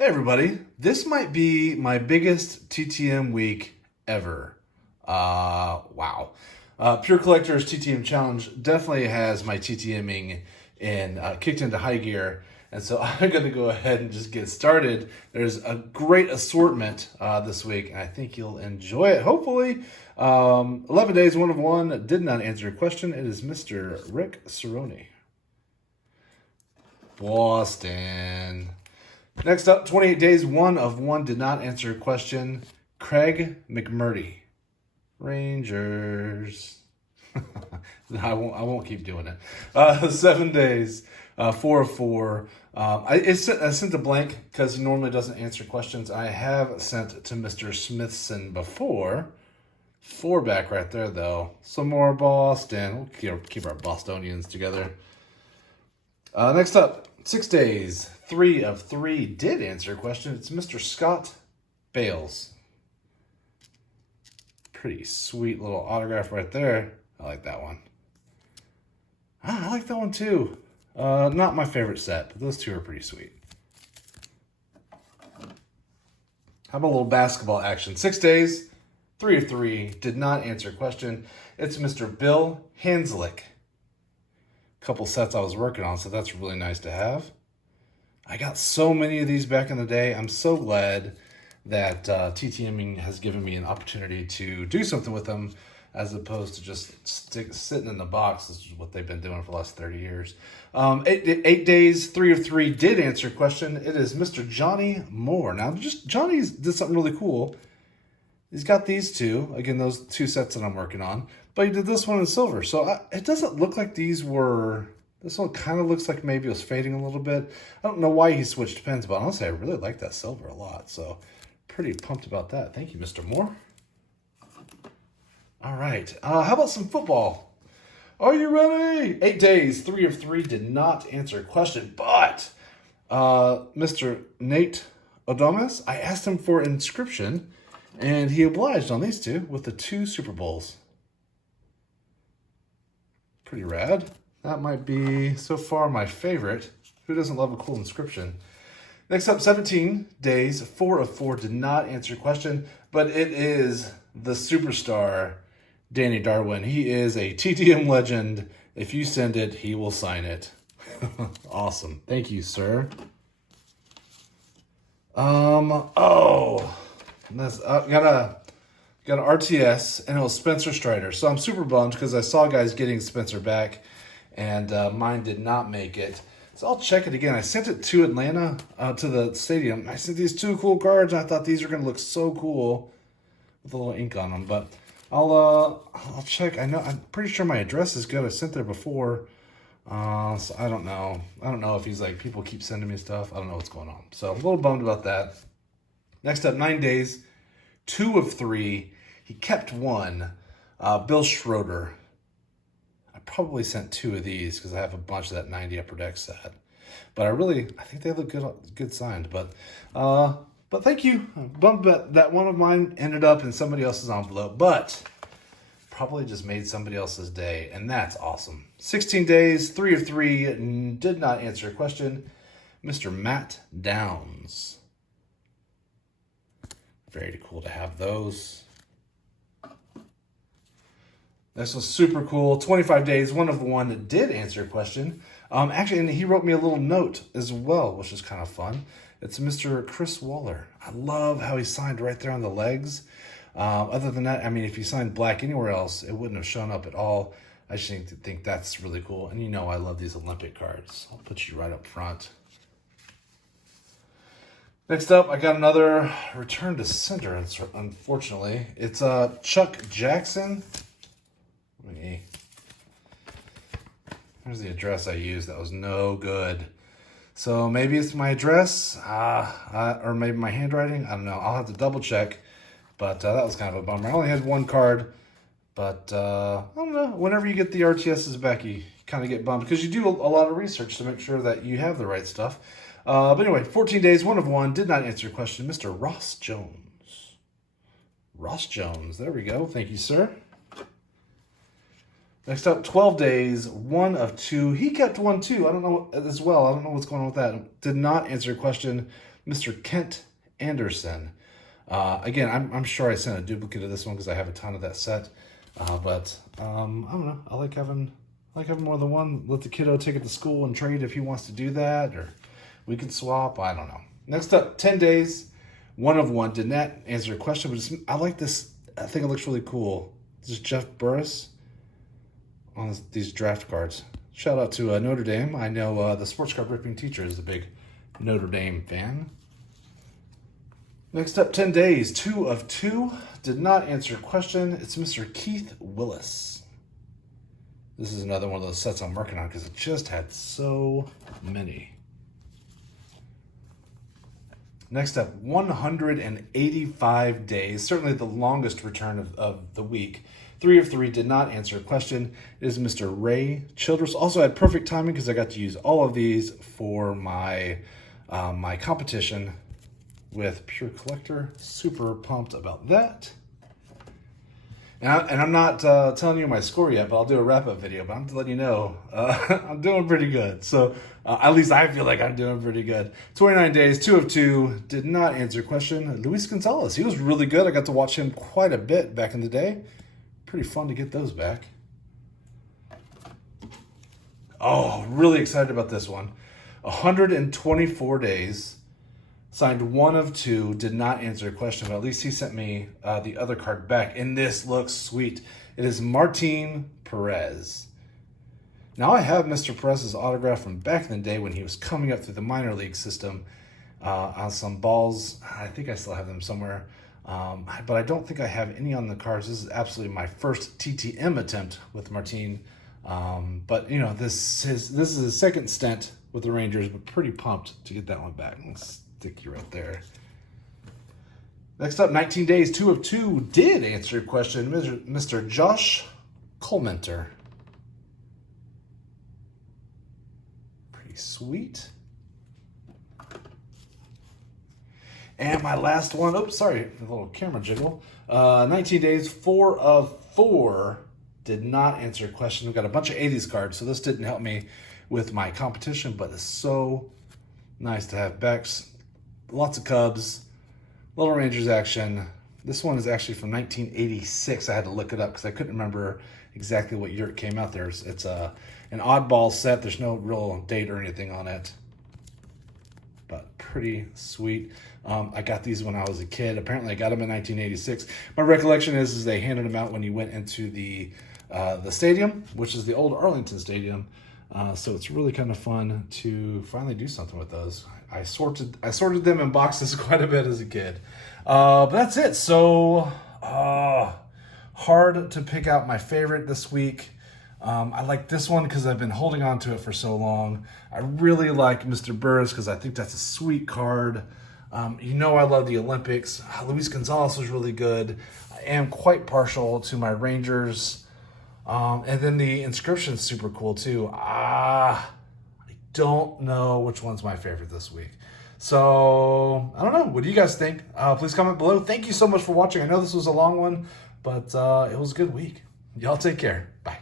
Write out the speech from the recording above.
Hey everybody, this might be my biggest TTM week ever. Wow. Pure Collector's TTM Challenge definitely has my TTMing kicked into high gear. And so I'm going to go ahead and just get started. There's a great assortment this week, and I think you'll enjoy it, hopefully. 11 days, 1 of 1, did not answer your question. It is Mr. Rick Cerrone. Boston. Next up, 28 days, 1 of 1 did not answer a question. Craig McMurdy. Rangers. I won't keep doing it. 7 days, 4 of 4. I sent a blank because he normally doesn't answer questions. I have sent to Mr. Smithson before. 4 back right there, though. Some more Boston. We'll keep our Bostonians together. Next up, 6 days, 3 of 3 did answer a question. It's Mr. Scott Bales. Pretty sweet little autograph right there. I like that one. I like that one too. Not my favorite set, but those two are pretty sweet. How about a little basketball action? 6 days, 3 of 3 did not answer a question. It's Mr. Bill Hanslick. Couple sets I was working on, so that's really nice to have. I got so many of these back in the day. I'm so glad that TTMing has given me an opportunity to do something with them as opposed to just sitting in the box. This is what they've been doing for the last 30 years. 8 days, 3 of 3 did answer a question. It is Mr. Johnny Moore. Now, Johnny did something really cool. He's got these two, again, those 2 sets that I'm working on, but he did this one in silver. So it doesn't look like these were, this one kind of looks like maybe it was fading a little bit. I don't know why he switched pens, but honestly, I really like that silver a lot. So pretty pumped about that. Thank you, Mr. Moore. All right, how about some football? Are you ready? 8 days, 3 of 3 did not answer a question, but Mr. Nate Odomas, I asked him for an inscription, and he obliged on these 2 with the 2 Super Bowls. Pretty rad. That might be, so far, my favorite. Who doesn't love a cool inscription? Next up, 17 days, 4 of 4 did not answer your question, but it is the superstar, Danny Darwin. He is a TTM legend. If you send it, he will sign it. Awesome. Thank you, sir. That's, got an RTS, and it was Spencer Strider. So I'm super bummed because I saw guys getting Spencer back, and mine did not make it. So I'll check it again. I sent it to Atlanta, to the stadium. I sent these 2 cool cards, and I thought these are going to look so cool with a little ink on them. But I'll check. I'm pretty sure my address is good. I sent there before. So I don't know. I don't know if he's like, people keep sending me stuff. I don't know what's going on. So I'm a little bummed about that. Next up, 9 days, 2 of 3. He kept 1. Bill Schroeder. I probably sent 2 of these because I have a bunch of that 90 Upper Deck set. But I think they look good signed. But thank you. Bummed that one of mine ended up in somebody else's envelope. But probably just made somebody else's day. And that's awesome. 16 days, 3 of 3 did not answer a question. Mr. Matt Downs. Very cool to have those. This was super cool. 25 days, 1 of 1 did answer a question. Actually, and he wrote me a little note as well, which is kind of fun. It's Mr. Chris Waller. I love how he signed right there on the legs. Other than that, I mean, if he signed black anywhere else, it wouldn't have shown up at all. I just think that's really cool. And you know I love these Olympic cards. I'll put you right up front. Next up, I got another return to sender, unfortunately. It's Chuck Jackson. There's the address I used. That was no good. So maybe it's my address, or maybe my handwriting. I don't know. I'll have to double check. But that was kind of a bummer. I only had 1 card. But I don't know. Whenever you get the RTSs back, you kind of get bummed because you do a lot of research to make sure that you have the right stuff. But anyway, 14 days, 1 of 1 did not answer your question. Mr. Ross Jones. Ross Jones. There we go. Thank you, sir. Next up, 12 days, 1 of 2. He kept 1 too. I don't know as well. I don't know what's going on with that. Did not answer your question, Mr. Kent Anderson. Again, I'm sure I sent a duplicate of this one because I have a ton of that set. But I don't know. I like having more than one. Let the kiddo take it to school and trade if he wants to do that, or we can swap. I don't know. Next up, 10 days, 1 of 1. Did not answer your question, but I like this. I think it looks really cool. This is Jeff Burris on these draft cards. Shout out to Notre Dame. I know the sports card ripping teacher is a big Notre Dame fan. Next up, 10 days, 2 of 2. Did not answer your question. It's Mr. Keith Willis. This is another one of those sets I'm working on because it just had so many. Next up, 185 days. Certainly the longest return of the week. 3 of 3 did not answer a question. It is Mr. Ray Childress. Also had perfect timing because I got to use all of these for my my competition with Pure Collector. Super pumped about that. And I'm not telling you my score yet, but I'll do a wrap-up video. But I'm letting you know I'm doing pretty good. So at least I feel like I'm doing pretty good. 29 days, 2 of 2. Did not answer a question. Luis Gonzalez. He was really good. I got to watch him quite a bit back in the day. Pretty fun to get those back. Oh, really excited about this one. 124 days. Signed 1 of 2, did not answer a question, but at least he sent me the other card back. And this looks sweet. It is Martin Perez. Now I have Mr. Perez's autograph from back in the day when he was coming up through the minor league system on some balls. I think I still have them somewhere. But I don't think I have any on the cards. This is absolutely my first TTM attempt with Martin. But, you know, this is his second stint with the Rangers, but pretty pumped to get that one back. Let's stick you right there. Next up, 19 days, 2 of 2 did answer your question, Mr. Josh Colementer. Pretty sweet. And my last one, oops, sorry, a little camera jiggle. 19 days, 4 of 4 did not answer your question. We've got a bunch of 80s cards, so this didn't help me with my competition, but it's so nice to have Becks. Lots of Cubs, Little Rangers action. This one is actually from 1986. I had to look it up because I couldn't remember exactly what year it came out. It's an oddball set. There's no real date or anything on it, but pretty sweet. I got these when I was a kid. Apparently I got them in 1986. My recollection is they handed them out when you went into the stadium, which is the old Arlington Stadium. So it's really kind of fun to finally do something with those. I sorted them in boxes quite a bit as a kid. But that's it. So hard to pick out my favorite this week. I like this one because I've been holding on to it for so long. I really like Mr. Burris because I think that's a sweet card. You know I love the Olympics. Luis Gonzalez was really good. I am quite partial to my Rangers. And then the inscription's super cool too. I don't know which one's my favorite this week. So, I don't know. What do you guys think? Please comment below. Thank you so much for watching. I know this was a long one, but it was a good week. Y'all take care. Bye.